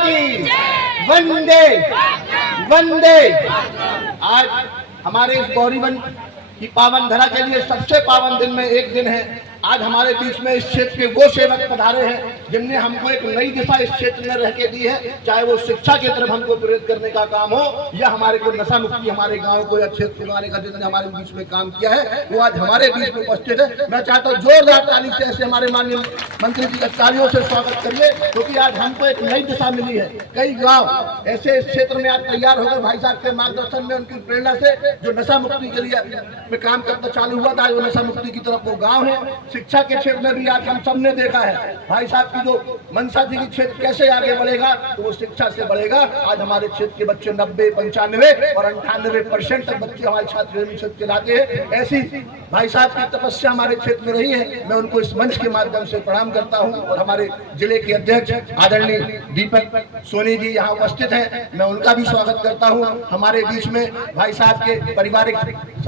की वंदे वंदे। आज हमारे इस गौरीवन की पावन धरा के लिए सबसे पावन दिन में एक दिन है। आज हमारे बीच में इस क्षेत्र के वो सेवक पधारे हैं जिनने हमको एक नई दिशा इस क्षेत्र में रह के दी है, चाहे वो शिक्षा की तरफ हमको प्रेरित करने का काम हो या हमारे को नशा मुक्ति हमारे गांव को या क्षेत्र को का जिन्होंने हमारे बीच में काम किया है वो आज हमारे बीच में उपस्थित है। मैं चाहता हूँ जोरदार ताली से ऐसे हमारे माननीय मंत्री जी का तालियों से स्वागत करिए, क्योंकि आज हमको एक नई दिशा मिली है। कई गाँव ऐसे इस क्षेत्र में आज तैयार हो गए भाई साहब के मार्गदर्शन में, उनकी प्रेरणा से जो नशा मुक्ति के लिए काम करना चालू हुआ था, वो नशा मुक्ति की तरफ वो गाँव है। शिक्षा के क्षेत्र में भी आज हम सब ने देखा है भाई साहब की जो मनसा थी कि क्षेत्र कैसे आगे बढ़ेगा, तो वो शिक्षा से बढ़ेगा। आज हमारे क्षेत्र के बच्चे 90, 95 और 98% तक बच्चे हमारे छात्र क्षेत्र के लाते हैं। ऐसी भाई साहब की तपस्या हमारे क्षेत्र में रही है। मैं उनको इस मंच के माध्यम से प्रणाम करता हूं और हमारे जिले के अध्यक्ष आदरणीय दीपक सोनी जी यहाँ उपस्थित हैं, मैं उनका भी स्वागत करता हूं। हमारे बीच में भाई साहब के पारिवारिक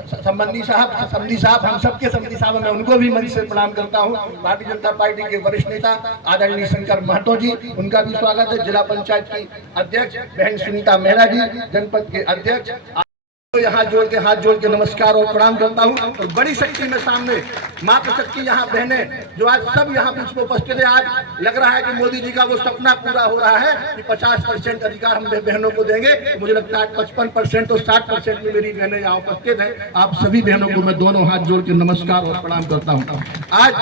संबंधी साहब हम सबके संबंधी साहब, मैं उनको भी मंच से प्रणाम करता हूं। भारतीय जनता पार्टी के वरिष्ठ नेता आदरणीय शंकर महतो जी, उनका भी स्वागत है। जिला पंचायत की अध्यक्ष बहन सुनीता मेहरा जी, जनपद के अध्यक्ष, तो यहाँ हाथ जोड़ के नमस्कार और प्रणाम करता हूँ। और बड़ी शक्ति में सामने मातृ शक्ति यहाँ बहनें जो आज सब यहाँ बीच में उपस्थित है। आज लग रहा है कि मोदी जी का वो सपना पूरा हो रहा है कि 50% अधिकार हम बहनों को देंगे। मुझे लगता है 55% और 60% में मेरी बहनें यहाँ उपस्थित हैं। आप सभी बहनों को मैं दोनों हाथ जोड़ के नमस्कार और प्रणाम करता हूँ। आज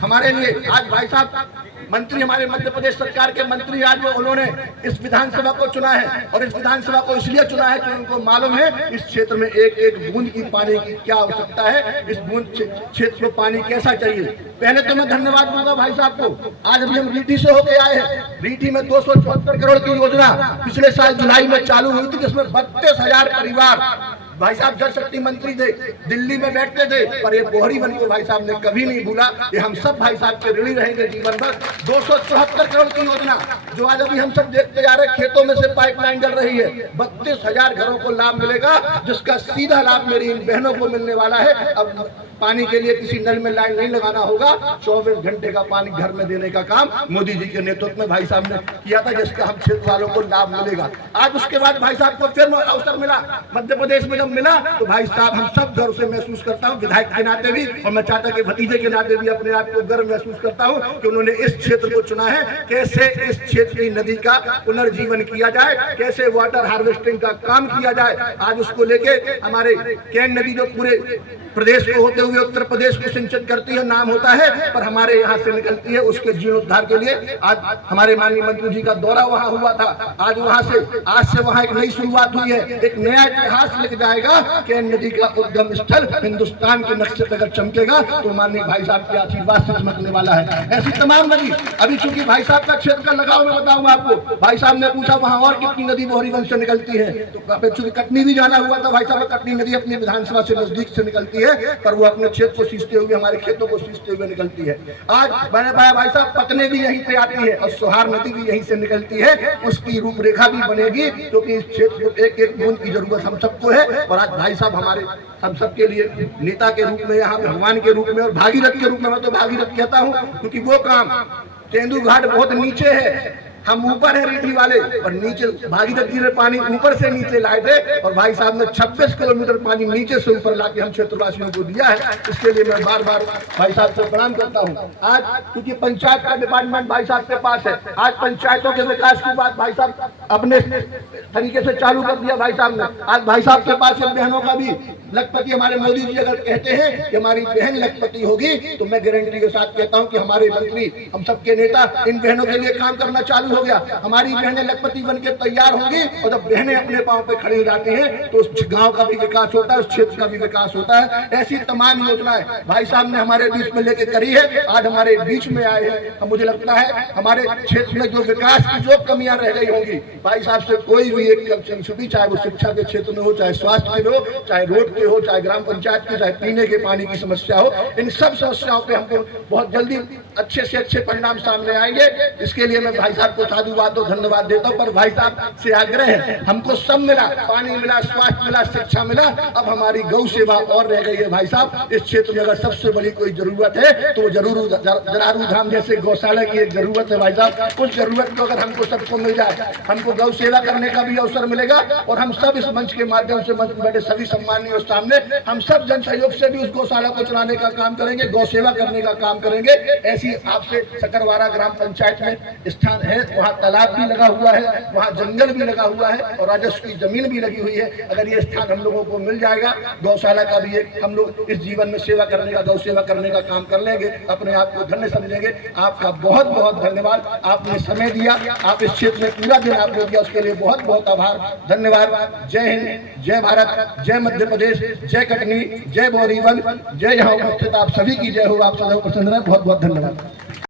हमारे लिए आज भाई साहब मंत्री, हमारे मध्य प्रदेश सरकार के मंत्री, आज उन्होंने इस विधानसभा को चुना है और इस विधानसभा को इसलिए चुना है कि उनको मालूम है इस क्षेत्र में एक एक बूंद की पानी की क्या आवश्यकता है, इस बूंद क्षेत्र को पानी कैसा चाहिए। पहले तो मैं धन्यवाद दूंगा भाई साहब को। आज अभी हम रीठी से होके आए हैं। रीठी में 274 करोड़ की योजना पिछले साल जुलाई में चालू हुई थी, जिसमें 32,000 परिवार भाई साहब जल शक्ति मंत्री थे, दिल्ली में बैठते थे, पर ये बोहरीवन को भाई साहब ने कभी नहीं भूला। ये हम सब भाई साहब के ऋणी रहेंगे जीवन भर। 274 करोड़ की योजना जो आज अभी हम सब देखते जा रहे हैं, खेतों में से पाइपलाइन डल रही है, 32,000 घरों को लाभ मिलेगा, जिसका सीधा लाभ मेरी इन बहनों को मिलने वाला है। अब पानी के लिए किसी नल में लाइन नहीं लगाना होगा, 24 घंटे का पानी घर में देने का काम मोदी जी के नेतृत्व में भाई साहब ने किया था, जिसका हम क्षेत्र वालों को लाभ मिलेगा। आज उसके बाद भाई साहब को फिर अवसर मिला मध्य प्रदेश में, जब मिला तो भाई साहब हम सब गर्व से महसूस करता हूँ, विधायक के नाते भी और मैं चाहता कि भतीजे के नाते भी अपने आप को गर्व महसूस करता हूँ कि उन्होंने इस क्षेत्र को चुना है। कैसे इस क्षेत्र की नदी का पुनर्जीवन किया जाए, कैसे वाटर हार्वेस्टिंग का काम किया जाए, आज उसको लेके हमारे कैन नदी जो पूरे प्रदेश को होते हुए उत्तर प्रदेश को सिंचित करती है, नाम होता है, पर हमारे यहाँ से निकलती है, उसके जीर्णोद्धार के लिए आज हमारे माननीय मंत्री जी का दौरा वहाँ हुआ था। आज आज से वहाँ एक नई शुरुआत हुई है, एक नया इतिहास लिख जाएगा। कैन नदी का उद्गम स्थल हिंदुस्तान के नक्शे पर अगर चमकेगा तो माननीय भाई साहब के आशीर्वाद से चमकने वाला है। ऐसी तमाम नदी अभी चूंकि भाई साहब का क्षेत्र का लगाव मैं बताऊंगा आपको। भाई साहब ने पूछा वहाँ और कितनी नदी बोहरीवन से निकलती है, तो चूंकि कटनी भी जाना हुआ था भाई साहब, कटनी नदी अपनी विधानसभा से नजदीक से निकलती है, पर वो अपने क्षेत्र को सींचते हुए हमारे खेतों को सींचते हुए निकलती है। आज मैंने बताया भाई साहब पटने भी यहीं पे आती है और सोहार नदी भी यहीं से निकलती है, उसकी रूपरेखा भी बनेगी, क्योंकि इस क्षेत्र को एक एक बूंद की जरूरत हम सबको है। और आज भाई साहब हमारे हम सबके लिए नेता के रूप में, यहाँ भगवान के रूप में और भागीरथ के रूप में, मैं तो भागीरथ कहता हूँ, क्योंकि वो काम तेंदू घाट बहुत नीचे है, हम ऊपर है रीठी वाले, और नीचे भागीरथ जी ने पानी ऊपर से नीचे लाए थे और भाई साहब ने 26 किलोमीटर पानी नीचे से ऊपर लाके हम क्षेत्रवासियों को दिया है। इसके लिए मैं बार बार भाई साहब को प्रणाम करता हूँ। आज क्योंकि पंचायत का डिपार्टमेंट भाई साहब के पास है, आज पंचायतों के विकास की बात भाई साहब अपने तरीके से चालू कर दिया भाई साहब ने। आज भाई साहब के पास बहनों का भी लखपति, हमारे मोदी जी अगर कहते हैं कि हमारी बहन लखपति होगी, तो मैं गारंटी के साथ कहता हूं कि हमारे मंत्री, हम सबके नेता इन बहनों के लिए काम करना चालू हो गया। हमारी बहनें लखपति बन के तैयार होंगी, और जब बहनें अपने पांव पे खड़ी हो जाती हैं तो उस गांव का भी विकास होता है, उस क्षेत्र का भी विकास होता है। ऐसी तमाम योजनाएं भाई साहब ने हमारे बीच में लेके करी है, आज हमारे बीच में आए हैं। मुझे लगता है हमारे क्षेत्र में जो विकास की जो कमियां रह गई होंगी, भाई साहब से कोई भी एक कमी छुपी, चाहे वो शिक्षा के क्षेत्र में हो, चाहे स्वास्थ्य में हो, चाहे रोड के से हो, चाहे ग्राम पंचायत की, चाहे पीने के पानी की समस्या हो, इन सब समस्याओं पे हमको बहुत जल्दी अच्छे से अच्छे परिणाम सामने आएंगे। इसके लिए मैं भाई साहब को साधुवाद और धन्यवाद देता हूँ। पर भाई साहब से आग्रह है, हमको सब मिला, पानी मिला, स्वास्थ्य मिला, शिक्षा मिला, अब हमारी गौ सेवा और रह गई है। भाई साहब, इस क्षेत्र में अगर सबसे बड़ी कोई जरूरत है तो जरूर जरारू धाम जैसे गौशाला की एक जरूरत है। भाई साहब, उस जरूरत को अगर हमको सबको मिल जाए, हमको गौ सेवा करने का भी अवसर मिलेगा और हम सब इस मंच के माध्यम से, मंच में बैठे सभी सम्मानियों सामने, हम सब जन सहयोग से भी उस गौशाला को चलाने का काम करेंगे, गौ सेवा करने का काम करेंगे। ऐसी आपसे सकरवारा ग्राम पंचायत में स्थान है, वहाँ तालाब भी लगा हुआ है, वहाँ जंगल भी लगा हुआ है और राजस्व की जमीन भी लगी हुई है। अगर ये स्थान हम लोगों को मिल जाएगा, गौशाला का भी एक हम लोग इस जीवन में सेवा करने का, गौ सेवा करने का काम कर लेंगे, अपने आप को धन्य समझेंगे। आपका बहुत बहुत धन्यवाद, आपने समय दिया, आप इस क्षेत्र में पूरा दिन आपने दिया, उसके लिए बहुत बहुत आभार, धन्यवाद। जय हिंद, जय भारत, जय मध्य प्रदेश, जय कटनी, जय बोरीवल, जय यहाँ उपस्थित आप सभी की जय हो। आप सदैव प्रसन्न रहें। बहुत बहुत धन्यवाद।